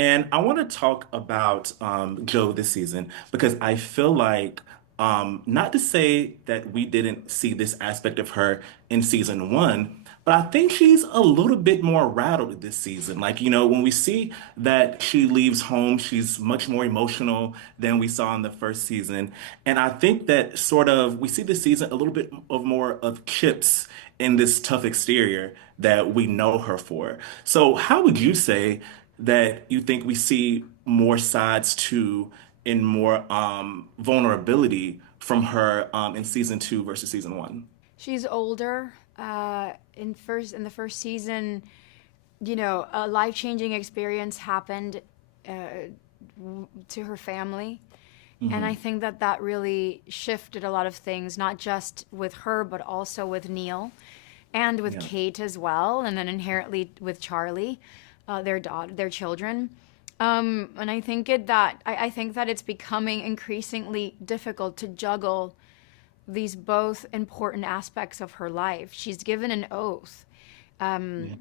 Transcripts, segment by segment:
And I want to talk about Joe this season because I feel like, not to say that we didn't see this aspect of her in season one, but I think she's a little bit more rattled this season. Like, when we see that she leaves home, she's much more emotional than we saw in the first season. And I think that sort of we see this season a little bit of more of chips in this tough exterior that we know her for. So, how would you say that you think we see more sides to and more vulnerability from her in season two versus season one? She's older. In the first season, a life changing experience happened to her family, and I Hmm. think that that really shifted a lot of things, not just with her, but also with Neil, and with Yeah. Kate as well, and then inherently with Charlie, their daughter, their children. And I think that it's becoming increasingly difficult to juggle these both important aspects of her life. She's given an oath Yeah.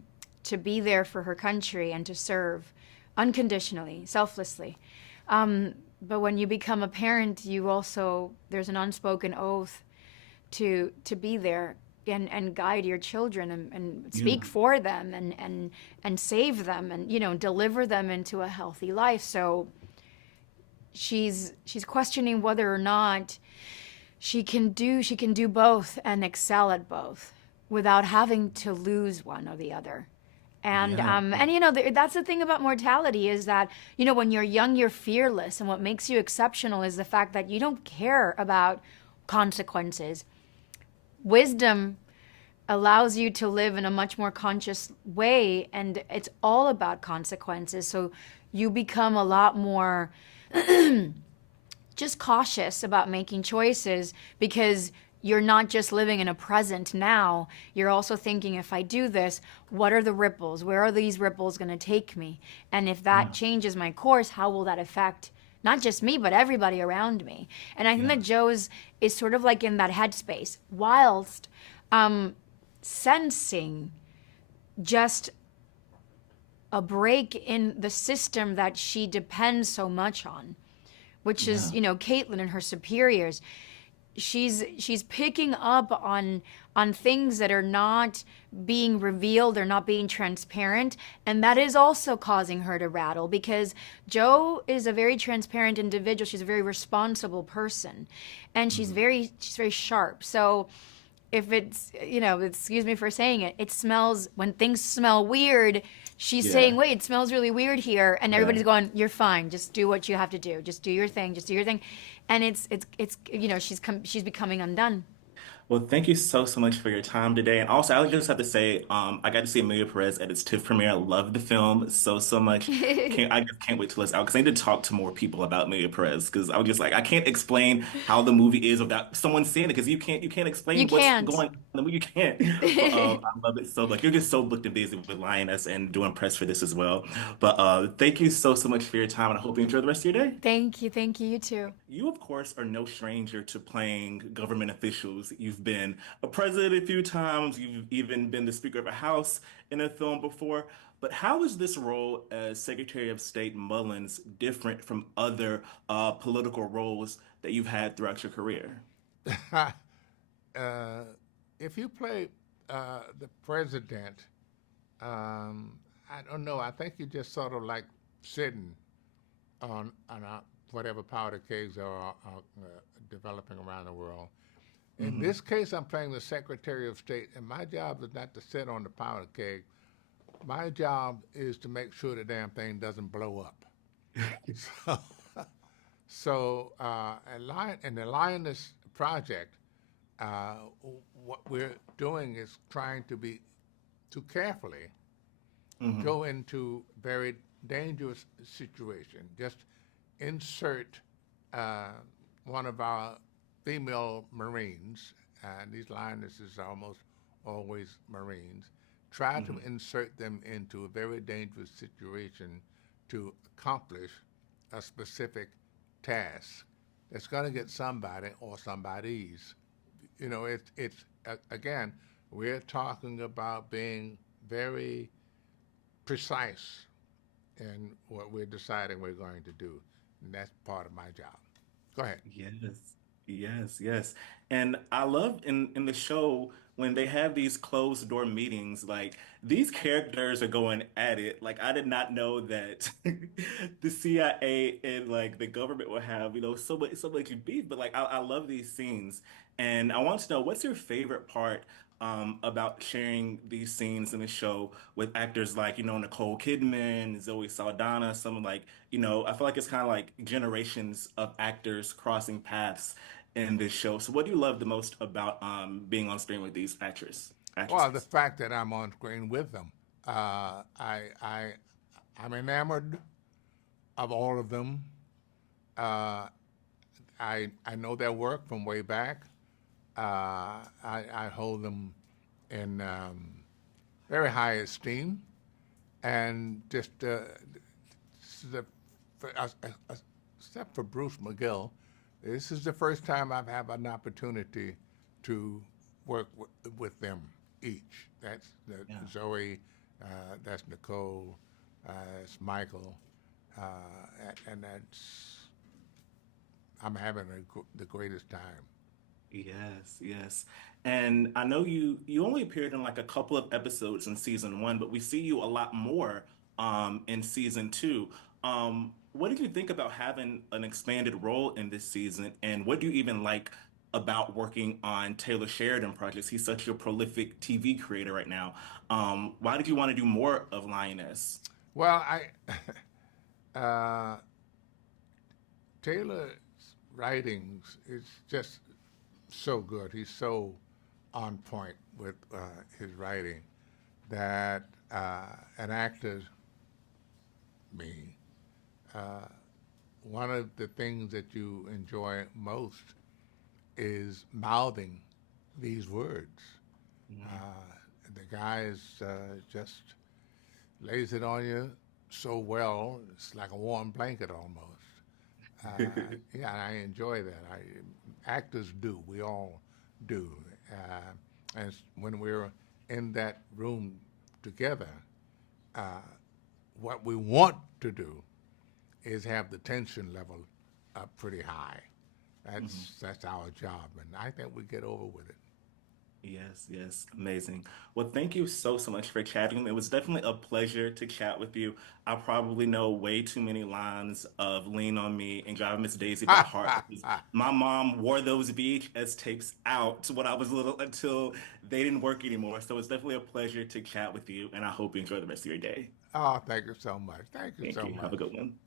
to be there for her country and to serve unconditionally, selflessly. But when you become a parent, there's an unspoken oath to be there and guide your children and Yeah. speak for them and save them and deliver them into a healthy life. So she's questioning whether or not she can do both and excel at both without having to lose one or the other. Yeah. That's the thing about mortality is that when you're young you're fearless, and what makes you exceptional is the fact that you don't care about consequences. Wisdom allows you to live in a much more conscious way, and it's all about consequences. So you become a lot more just cautious about making choices because you're not just living in a present now. You're also thinking, if I do this, what are the ripples? Where are these ripples going to take me? And if that Yeah. changes my course, how will that affect not just me, but everybody around me? And I think Yeah. that Joe's is sort of like in that headspace, whilst sensing just a break in the system that she depends so much on, which is Yeah. Caitlin and her superiors. She's picking up on things that are not being revealed or not being transparent, and that is also causing her to rattle because Joe is a very transparent individual. She's a very responsible person, and she's Mhm. very sharp. So if it's excuse me for saying it, it smells when things smell weird. She's saying, Yeah. wait, it smells really weird here, and Yeah. everybody's going, you're fine, just do what you have to do, just do your thing, just do your thing. And she's becoming undone. Well, thank you so much for your time today. And also, I would just have to say, I got to see Amelia Perez at its TIFF premiere. I love the film so much. I just can't wait till it's out because I need to talk to more people about Amelia Perez because I was just like, I can't explain how the movie is without someone seeing it because you can't You explain what's can't. going on in the movie. You can't. But I love it so much. You're just so booked and busy with Lioness and doing press for this as well. But thank you so much for your time, and I hope you enjoy the rest of your day. Thank you, you too. You, of course, are no stranger to playing government officials. You've been a president a few times. You've even been the Speaker of a House in a film before. But how is this role as Secretary of State Mullins different from other political roles that you've had throughout your career? uh, if you play the president, I don't know. I think you just sort of like sitting on whatever powder kegs are developing around the world. In Hmm. this case, I'm playing the Secretary of State, and my job is not to sit on the powder keg. My job is to make sure the damn thing doesn't blow up. So, in the Lioness project, uh, what we're doing is trying to be too carefully Hmm. go into very dangerous situation. Just insert uh, one of our female Marines, and these lionesses are almost always Marines, try to Hmm. insert them into a very dangerous situation to accomplish a specific task that's going to get somebody or somebody's. Again, we're talking about being very precise in what we're deciding we're going to do. And that's part of my job. Go ahead. Yes, yes, yes. And I love in the show when they have these closed door meetings, like these characters are going at it. Like I did not know that the CIA and like the government will have, so much beef, but like I love these scenes. And I want to know what's your favorite part about sharing these scenes in the show with actors like, Nicole Kidman, Zoe Saldana, some like, I feel like it's kind of like generations of actors crossing paths in this show. So what do you love the most about being on screen with these Well, the actresses? fact that I'm on screen with them, I'm enamored of all of them. Uh, I know their work from way back. I hold them in very high esteem, and just the, except for Bruce McGill, this is the first time I've had an opportunity to work with them each. That's Yeah. Zoe, that's Nicole, that's Michael, uh, and that's I'm having the greatest time. Yes, yes. And I know you only appeared in like a couple of episodes in season one, but we see you a lot more in season two. What did you think about having an expanded role in this season? And what do you even like about working on Taylor Sheridan projects? He's such a prolific TV creator right now. Why did you want to do more of Lioness? Well, uh, Taylor's writings is just so good. He's so on point with his writing that an actor, me, uh, one of the things that you enjoy most is mouthing these words. The guy is just lays it on you so well, it's like a warm blanket almost. Yeah, I enjoy that. Actors do. We all do. And when we're in that room together, uh, what we want to do is have the tension level up pretty high. That's our job, and I think we get over with it. Yes, yes, amazing. Well, thank you so much for chatting. It was definitely a pleasure to chat with you. I probably know way too many lines of Lean on Me and Drive Miss Daisy by Ha heart ha because ha! my mom wore those VHS tapes out when I was little until they didn't work anymore. So it's definitely a pleasure to chat with you, and I hope you enjoy the rest of your day. Oh, thank you so much. Thank you Thank so you. Have much. a good one.